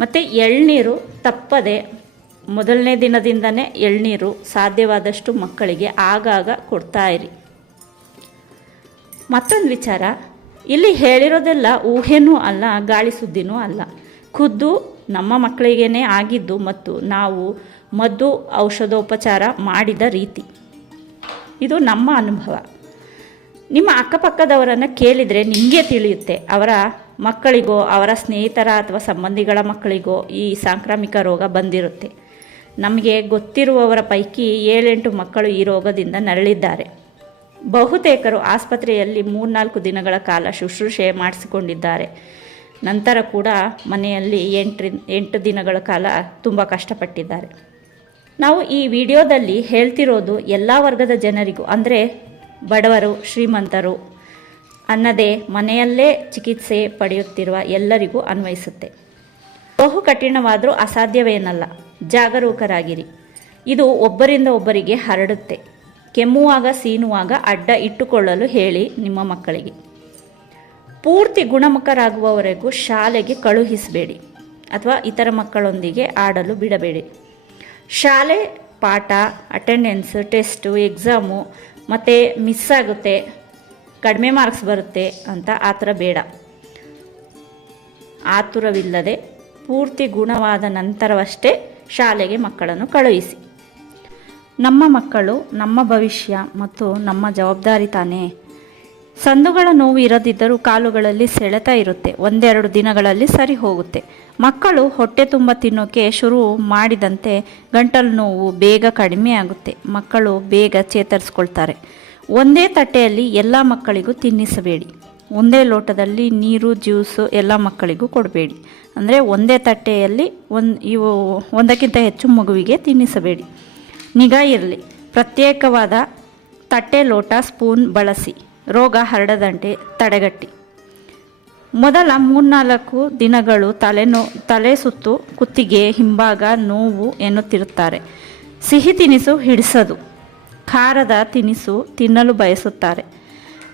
ಮತ್ತು ಎಳ್ನೀರು ತಪ್ಪದೆ ಮೊದಲನೇ ದಿನದಿಂದನೇ ಎಳ್ನೀರು ಸಾಧ್ಯವಾದಷ್ಟು ಮಕ್ಕಳಿಗೆ ಆಗಾಗ ಕೊಡ್ತಾ ಇರಿ. ಮತ್ತೊಂದು ವಿಚಾರ, ಇಲ್ಲಿ ಹೇಳಿರೋದೆಲ್ಲ ಊಹೆನೂ ಅಲ್ಲ, ಗಾಳಿ ಸುದ್ದಿನೂ ಅಲ್ಲ. ಖುದ್ದು ನಮ್ಮ ಮಕ್ಕಳಿಗೇ ಆಗಿದ್ದು ಮತ್ತು ನಾವು ಮದ್ದು ಔಷಧೋಪಚಾರ ಮಾಡಿದ ರೀತಿ. ಇದು ನಮ್ಮ ಅನುಭವ. ನಿಮ್ಮ ಅಕ್ಕಪಕ್ಕದವರನ್ನು ಕೇಳಿದರೆ ನಿಮಗೆ ತಿಳಿಯುತ್ತೆ. ಅವರ ಮಕ್ಕಳಿಗೋ, ಅವರ ಸ್ನೇಹಿತರ ಅಥವಾ ಸಂಬಂಧಿಗಳ ಮಕ್ಕಳಿಗೋ ಈ ಸಾಂಕ್ರಾಮಿಕ ರೋಗ ಬಂದಿರುತ್ತೆ. ನಮಗೆ ಗೊತ್ತಿರುವವರ ಪೈಕಿ ಏಳೆಂಟು ಮಕ್ಕಳು ಈ ರೋಗದಿಂದ ನರಳಿದ್ದಾರೆ. ಬಹುತೇಕರು ಆಸ್ಪತ್ರೆಯಲ್ಲಿ ಮೂರ್ನಾಲ್ಕು ದಿನಗಳ ಕಾಲ ಶುಶ್ರೂಷೆ ಮಾಡಿಸಿಕೊಂಡಿದ್ದಾರೆ. ನಂತರ ಕೂಡ ಮನೆಯಲ್ಲಿ ಎಂಟ್ರಿ, ಎಂಟು ದಿನಗಳ ಕಾಲ ತುಂಬ ಕಷ್ಟಪಟ್ಟಿದ್ದಾರೆ. ನಾವು ಈ ವಿಡಿಯೋದಲ್ಲಿ ಹೇಳ್ತಿರೋದು ಎಲ್ಲ ವರ್ಗದ ಜನರಿಗೂ, ಅಂದರೆ ಬಡವರು, ಶ್ರೀಮಂತರು, ಅನ್ನದೇ ಮನೆಯಲ್ಲೇ ಚಿಕಿತ್ಸೆ ಪಡೆಯುತ್ತಿರುವ ಎಲ್ಲರಿಗೂ ಅನ್ವಯಿಸುತ್ತೆ. ಬಹು ಕಠಿಣವಾದರೂ ಅಸಾಧ್ಯವೇನಲ್ಲ. ಜಾಗರೂಕರಾಗಿರಿ. ಇದು ಒಬ್ಬರಿಂದ ಒಬ್ಬರಿಗೆ ಹರಡುತ್ತೆ. ಕೆಮ್ಮುವಾಗ, ಸೀನುವಾಗ ಅಡ್ಡ ಇಟ್ಟುಕೊಳ್ಳಲು ಹೇಳಿ ನಿಮ್ಮ ಮಕ್ಕಳಿಗೆ. ಪೂರ್ತಿ ಗುಣಮುಖರಾಗುವವರೆಗೂ ಶಾಲೆಗೆ ಕಳುಹಿಸಬೇಡಿ ಅಥವಾ ಇತರ ಮಕ್ಕಳೊಂದಿಗೆ ಆಡಲು ಬಿಡಬೇಡಿ. ಶಾಲೆ, ಪಾಠ ಅಟೆಂಡೆನ್ಸ್ ಟೆಸ್ಟು ಎಕ್ಸಾಮು ಮತ್ತು ಮಿಸ್ ಆಗುತ್ತೆ, ಕಡಿಮೆ ಮಾರ್ಕ್ಸ್ ಬರುತ್ತೆ ಅಂತ ಆ ಥರ ಬೇಡ. ಆತುರವಿಲ್ಲದೆ ಪೂರ್ತಿ ಗುಣವಾದ ನಂತರವಷ್ಟೇ ಶಾಲೆಗೆ ಮಕ್ಕಳನ್ನು ಕಳುಹಿಸಿ. ನಮ್ಮ ಮಕ್ಕಳು ನಮ್ಮ ಭವಿಷ್ಯ ಮತ್ತು ನಮ್ಮ ಜವಾಬ್ದಾರಿ ತಾನೇ? ಸಂದುಗಳ ನೋವು ಇರದಿದ್ದರೂ ಕಾಲುಗಳಲ್ಲಿ ಸೆಳೆತ ಇರುತ್ತೆ. ಒಂದೆರಡು ದಿನಗಳಲ್ಲಿ ಸರಿ ಹೋಗುತ್ತೆ. ಮಕ್ಕಳು ಹೊಟ್ಟೆ ತುಂಬ ತಿನ್ನೋಕೆ ಶುರು ಮಾಡಿದಂತೆ ಗಂಟಲು ನೋವು ಬೇಗ ಕಡಿಮೆ ಆಗುತ್ತೆ. ಮಕ್ಕಳು ಬೇಗ ಚೇತರಿಸ್ಕೊಳ್ತಾರೆ. ಒಂದೇ ತಟ್ಟೆಯಲ್ಲಿ ಎಲ್ಲ ಮಕ್ಕಳಿಗೂ ತಿನ್ನಿಸಬೇಡಿ. ಒಂದೇ ಲೋಟದಲ್ಲಿ ನೀರು, ಜ್ಯೂಸು ಎಲ್ಲ ಮಕ್ಕಳಿಗೂ ಕೊಡಬೇಡಿ. ಅಂದರೆ ಒಂದೇ ತಟ್ಟೆಯಲ್ಲಿ ಒಂದು ಇವು ಒಂದಕ್ಕಿಂತ ಹೆಚ್ಚು ಮಗುವಿಗೆ ತಿನ್ನಿಸಬೇಡಿ. ನಿಗಾ ಇರಲಿ. ಪ್ರತ್ಯೇಕವಾದ ತಟ್ಟೆ ಲೋಟ, ಸ್ಪೂನ್ ಬಳಸಿ. ರೋಗ ಹರಡದಂತೆ ತಡೆಗಟ್ಟಿ. ಮೊದಲ ಮೂರ್ನಾಲ್ಕು ದಿನಗಳು ತಲೆನೋ ತಲೆ ಸುತ್ತು, ಕುತ್ತಿಗೆ, ಹಿಂಭಾಗ, ನೋವು ಎನ್ನುತ್ತಿರುತ್ತಾರೆ. ಸಿಹಿ ತಿನಿಸು ಹಿಡಿಸದು. ಖಾರದ ತಿನಿಸು ತಿನ್ನಲು ಬಯಸುತ್ತಾರೆ.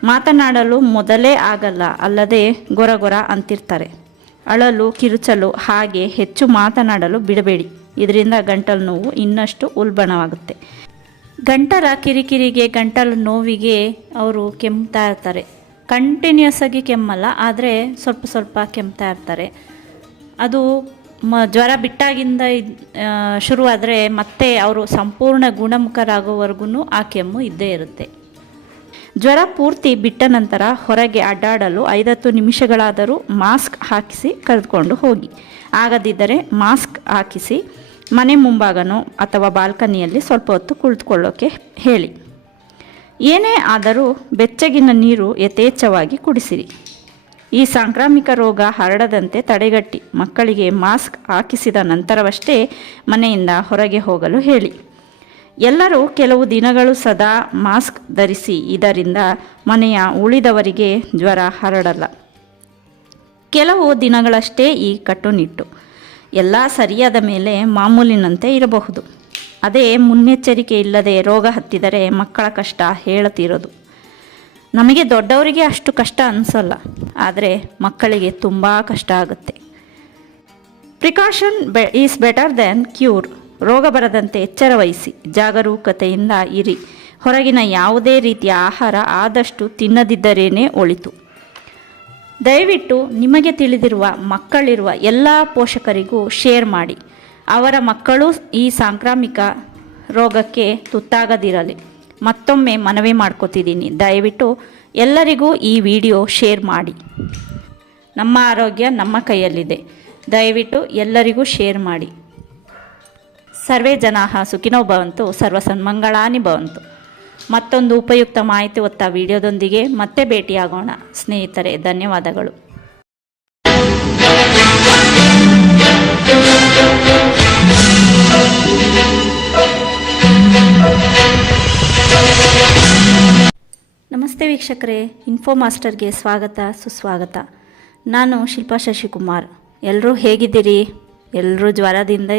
ಮಾತನಾಡಲು ಮೊದಲೇ ಆಗಲ್ಲ, ಅಲ್ಲದೆ ಗೊರಗೊರ ಅಂತಿರ್ತಾರೆ. ಅಳಲು, ಕಿರುಚಲು, ಹಾಗೆ ಹೆಚ್ಚು ಮಾತನಾಡಲು ಬಿಡಬೇಡಿ. ಇದರಿಂದ ಗಂಟಲು ನೋವು ಇನ್ನಷ್ಟು ಉಲ್ಬಣವಾಗುತ್ತೆ. ಗಂಟಲ ಕಿರಿಕಿರಿಗೆ ಗಂಟಲು ನೋವಿಗೆ ಅವರು ಕೆಮ್ತಾ ಇರ್ತಾರೆ. ಕಂಟಿನ್ಯೂಸ್ ಆಗಿ ಕೆಮ್ಮಲ್ಲ, ಆದರೆ ಸ್ವಲ್ಪ ಸ್ವಲ್ಪ ಕೆಮ್ತಾ ಇರ್ತಾರೆ. ಅದು ಮ, ಜ್ವರ ಬಿಟ್ಟಾಗಿಂದ ಶುರುವಾದರೆ ಮತ್ತೆ ಅವರು ಸಂಪೂರ್ಣ ಗುಣಮುಖರಾಗೋವರೆಗೂ ಆ ಕೆಮ್ಮು ಇದ್ದೇ ಇರುತ್ತೆ. ಜ್ವರ ಪೂರ್ತಿ ಬಿಟ್ಟ ನಂತರ ಹೊರಗೆ ಅಡ್ಡಾಡಲು ಐದತ್ತು ನಿಮಿಷಗಳಾದರೂ ಮಾಸ್ಕ್ ಹಾಕಿಸಿ ಕರೆದುಕೊಂಡು ಹೋಗಿ. ಆಗದಿದ್ದರೆ ಮಾಸ್ಕ್ ಹಾಕಿಸಿ ಮನೆ ಮುಂಭಾಗನೋ ಅಥವಾ ಬಾಲ್ಕನಿಯಲ್ಲಿ ಸ್ವಲ್ಪ ಹೊತ್ತು ಕುಳಿತುಕೊಳ್ಳೋಕೆ ಹೇಳಿ. ಏನೇ ಆದರೂ ಬೆಚ್ಚಗಿನ ನೀರು ಯಥೇಚ್ಛವಾಗಿ ಕುಡಿಸಿರಿ. ಈ ಸಾಂಕ್ರಾಮಿಕ ರೋಗ ಹರಡದಂತೆ ತಡೆಗಟ್ಟಿ ಮಕ್ಕಳಿಗೆ ಮಾಸ್ಕ್ ಹಾಕಿಸಿದ ನಂತರವಷ್ಟೇ ಮನೆಯಿಂದ ಹೊರಗೆ ಹೋಗಲು ಹೇಳಿ. ಎಲ್ಲರೂ ಕೆಲವು ದಿನಗಳು ಸದಾ ಮಾಸ್ಕ್ ಧರಿಸಿ ಇದರಿಂದ ಮನೆಯ ಉಳಿದವರಿಗೆ ಜ್ವರ ಹರಡಲ್ಲ. ಕೆಲವು ದಿನಗಳಷ್ಟೇ ಈ ಕಟ್ಟುನಿಟ್ಟು. ಎಲ್ಲ ಸರಿಯಾದ ಮೇಲೆ ಮಾಮೂಲಿನಂತೆ ಇರಬಹುದು. ಅದೇ ಮುನ್ನೆಚ್ಚರಿಕೆ ಇಲ್ಲದೆ ರೋಗ ಹತ್ತಿದರೆ ಮಕ್ಕಳ ಕಷ್ಟ ಹೇಳತಿರೋದು. ನಮಗೆ ದೊಡ್ಡವರಿಗೆ ಅಷ್ಟು ಕಷ್ಟ ಅನಿಸೋಲ್ಲ, ಆದರೆ ಮಕ್ಕಳಿಗೆ ತುಂಬ ಕಷ್ಟ ಆಗುತ್ತೆ. ಪ್ರಿಕಾಷನ್ ಬೆ ಈಸ್ ಬೆಟರ್ ದ್ಯಾನ್ ಕ್ಯೂರ್ ರೋಗ ಬರದಂತೆ ಎಚ್ಚರ ವಹಿಸಿ ಜಾಗರೂಕತೆಯಿಂದ ಇರಿ. ಹೊರಗಿನ ಯಾವುದೇ ರೀತಿಯ ಆಹಾರ ಆದಷ್ಟು ತಿನ್ನದಿದ್ದರೇನೇ ಒಳಿತು. ದಯವಿಟ್ಟು ನಿಮಗೆ ತಿಳಿದಿರುವ ಮಕ್ಕಳಿರುವ ಎಲ್ಲ ಪೋಷಕರಿಗೂ ಶೇರ್ ಮಾಡಿ. ಅವರ ಮಕ್ಕಳು ಈ ಸಾಂಕ್ರಾಮಿಕ ರೋಗಕ್ಕೆ ತುತ್ತಾಗದಿರಲಿ. ಮತ್ತೊಮ್ಮೆ ಮನವಿ ಮಾಡ್ಕೋತಿದ್ದೀನಿ. ದಯವಿಟ್ಟು ಎಲ್ಲರಿಗೂ ಈ ವಿಡಿಯೋ ಶೇರ್ ಮಾಡಿ. ನಮ್ಮ ಆರೋಗ್ಯ ನಮ್ಮ ಕೈಯಲ್ಲಿದೆ. ದಯವಿಟ್ಟು ಎಲ್ಲರಿಗೂ ಶೇರ್ ಮಾಡಿ. ಸರ್ವೇ ಜನಾ ಸುಖಿನೋ ಭವಂತು ಸರ್ವ ಸನ್ಮಂಗಳಾನಿ ಭವಂತು. ಮತ್ತೊಂದು ಉಪಯುಕ್ತ ಮಾಹಿತಿ ಹೊತ್ತ ವಿಡಿಯೋದೊಂದಿಗೆ ಮತ್ತೆ ಭೇಟಿಯಾಗೋಣ. ಸ್ನೇಹಿತರೆ, ಧನ್ಯವಾದಗಳು. ನಮಸ್ತೆ ವೀಕ್ಷಕರೇ ಇನ್ಫೋ ಮಾಸ್ಟರ್ಗೆ ಸ್ವಾಗತ, ಸುಸ್ವಾಗತ. ನಾನು ಶಿಲ್ಪಾ ಶಶಿಕುಮಾರ್. ಎಲ್ಲರೂ ಹೇಗಿದ್ದೀರಿ? ಎಲ್ಲರೂ ಜ್ವರದಿಂದ